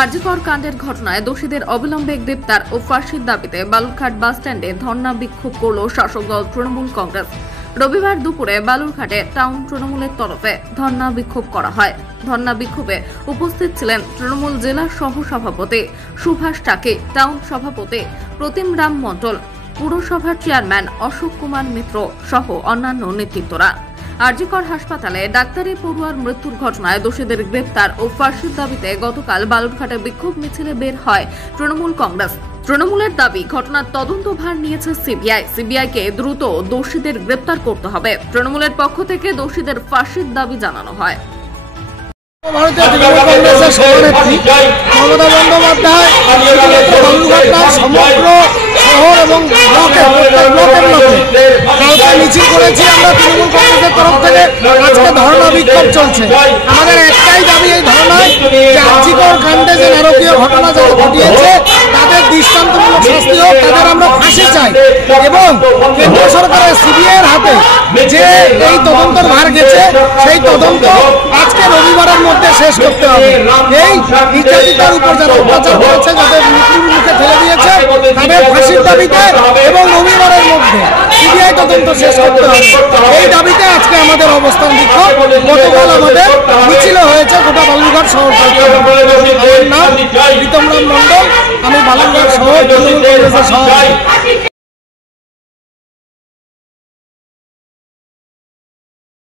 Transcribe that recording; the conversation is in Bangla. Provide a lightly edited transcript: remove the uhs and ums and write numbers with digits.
আরজিকর কাণ্ডের ঘটনায় দোষীদের অবিলম্বে গ্রেপ্তার ও ফাঁসির দাবিতে বালুরঘাট বাস স্ট্যান্ডে ধর্ণা বিক্ষোভ করল শাসক দল তৃণমূল কংগ্রেস। রবিবার দুপুরে বালুরঘাটে টাউন তৃণমূলের তরফে ধর্ণা বিক্ষোভ করা হয়। ধর্ণা বিক্ষোভে উপস্থিত ছিলেন তৃণমূল জেলা সহ সভাপতি সুভাষ টাকি, টাউন সভাপতি প্রতিম রাম মণ্ডল, পুরসভার চেয়ারম্যান অশোক কুমার মিত্র সহ অন্যান্য নেতৃত্বরা। আরজিকর হাসপাতালে ডাক্তারি পড়ুয়ার মৃত্যুর ঘটনায় দোষীদের গ্রেপ্তার ও ফাঁসির দাবিতে গতকাল বালুরঘাটে বিক্ষোভ মিছিলে বের হয় তৃণমূল কংগ্রেস। তৃণমূলের দাবি, ঘটনার তদন্তভার নিয়েছে সিবিআইকে দ্রুত দোষীদের গ্রেপ্তার করতে হবে। তৃণমূলের পক্ষ থেকে দোষীদের ফাঁসির দাবি জানানো হয়। ভারতীয় তৃণমূল কংগ্রেসের সভানেত্রী মমতা বন্দ্যোপাধ্যায় সমগ্র শহর এবং ব্লকে মিছিল করেছি। আমরা তৃণমূল কংগ্রেসের তরফ থেকে আজকে ধর্ণা বিক্ষোভ চলছে। আমাদের একটাই দাবি এই ধর্ণায় যে আরজিকর কাণ্ডে যে নারকীয় ঘটনা যারা ঘটিয়েছে তাদের দৃষ্টান্তমূলক শাস্তি হোক, তাদের আমরা ফাঁসি চাই এবং কেন্দ্র সরকারের সিবিআইয়ের হাতে যে এই তদন্তের ভার গেছে সেই তদন্ত আজকে রবিবারের মধ্যে শেষ করতে হবে। এই নির্যাতিতার উপর যারা অত্যাচার করেছে, যাদের মৃত্যুর মুখে ঠেলে দিয়েছে, তাদের ফাঁসির দাবিতে এবং রবিবারের মধ্যে সিবিআই তদন্ত শেষ করতে হবে। এই দাবিতে আজকে আমাদের অবস্থান বিক্ষোভ। গতকাল আমাদের মিছিল হয়েছে গোটা বালুরঘাট শহর। আমার নাম প্রীতম রাম মণ্ডল, আমি বালুরঘাট শহর তৃণমূল কংগ্রেসের সভাপতি।